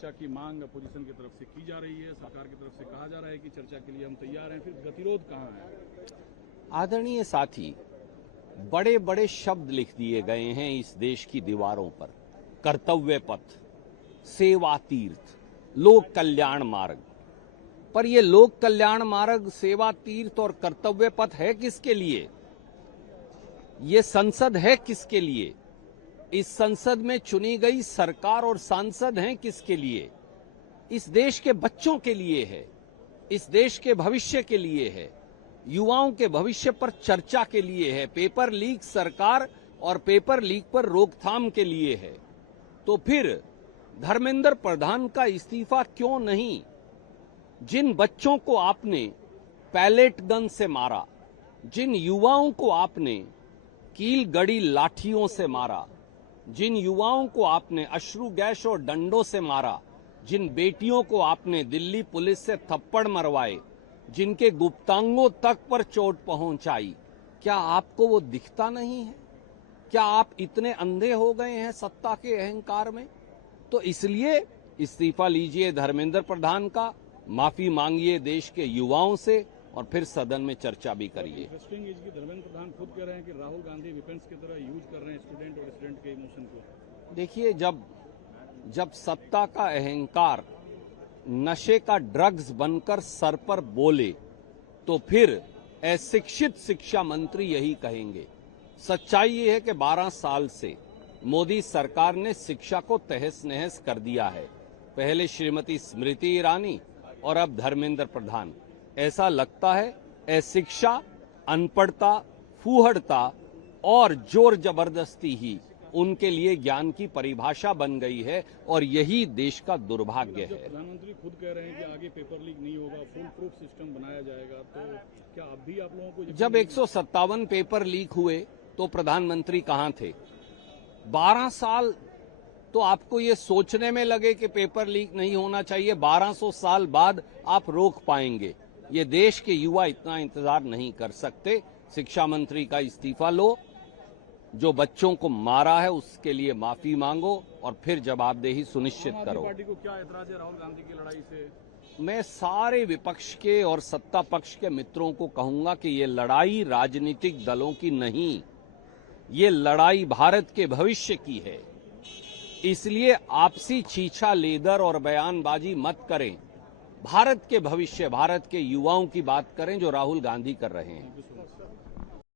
चर्चा की मांग अपोजिशन की तरफ से की जा रही है, सरकार की तरफ से कहा जा रहा है कि चर्चा के लिए हम तैयार हैं, फिर गतिरोध कहाँ है? आदरणीय साथी, बड़े बड़े शब्द लिख दिए गए हैं इस देश की दीवारों पर। कर्तव्य पथ, सेवा तीर्थ, लोक कल्याण मार्ग। पर ये लोक कल्याण मार्ग, सेवा तीर्थ और कर्तव्य पथ है किसके लिए? ये संसद है किसके लिए? इस संसद में चुनी गई सरकार और सांसद हैं किसके लिए? इस देश के बच्चों के लिए है, इस देश के भविष्य के लिए है, युवाओं के भविष्य पर चर्चा के लिए है, पेपर लीक सरकार और पेपर लीक पर रोकथाम के लिए है। तो फिर धर्मेंद्र प्रधान का इस्तीफा क्यों नहीं? जिन बच्चों को आपने पैलेट गन से मारा, जिन युवाओं को आपने कील गड़ी लाठियों से मारा, जिन युवाओं को आपने अश्रु गैस और डंडों से मारा, जिन बेटियों को आपने दिल्ली पुलिस से थप्पड़ मरवाए, जिनके गुप्तांगों तक पर चोट पहुंचाई, क्या आपको वो दिखता नहीं है? क्या आप इतने अंधे हो गए हैं सत्ता के अहंकार में? तो इसलिए इस्तीफा लीजिए धर्मेंद्र प्रधान का, माफी मांगिए देश के युवाओं से और फिर सदन में चर्चा भी करिए। इंटरेस्टिंग इज कि धर्मेंद्र प्रधान खुद कह रहे हैं कि राहुल गांधी वेपन्स की तरह यूज कर रहे हैं स्टूडेंट और स्टूडेंट के इमोशन को। देखिए, जब सत्ता का अहंकार नशे का ड्रग्स बनकर सर पर बोले तो फिर अशिक्षित शिक्षा मंत्री यही कहेंगे। सच्चाई ये है कि 12 साल से मोदी सरकार ने शिक्षा को तहस नहस कर दिया है। पहले श्रीमती स्मृति ईरानी और अब धर्मेंद्र प्रधान। ऐसा लगता है अशिक्षा, अनपढ़ता, फूहड़ता और जोर जबरदस्ती ही उनके लिए ज्ञान की परिभाषा बन गई है और यही देश का दुर्भाग्य है। प्रधानमंत्री खुद कह रहे हैं कि आगे पेपर लीक नहीं होगा, फुल प्रूफ सिस्टम बनाया जाएगा, तो क्या अब भी आप लोगों को जब 157 पेपर लीक हुए तो प्रधानमंत्री कहां थे? 12 साल तो आपको ये सोचने में लगे कि पेपर लीक नहीं होना चाहिए, 1200 साल बाद आप रोक पाएंगे। ये देश के युवा इतना इंतजार नहीं कर सकते। शिक्षा मंत्री का इस्तीफा लो, जो बच्चों को मारा है उसके लिए माफी मांगो और फिर जवाबदेही सुनिश्चित करो। पार्टी को क्या ऐतराज है राहुल गांधी की लड़ाई से? मैं सारे विपक्ष के और सत्ता पक्ष के मित्रों को कहूंगा कि ये लड़ाई राजनीतिक दलों की नहीं, ये लड़ाई भारत के भविष्य की है। इसलिए आपसी छीछा लेदर और बयानबाजी मत करें। भारत के भविष्य, भारत के युवाओं की बात करें जो राहुल गांधी कर रहे हैं।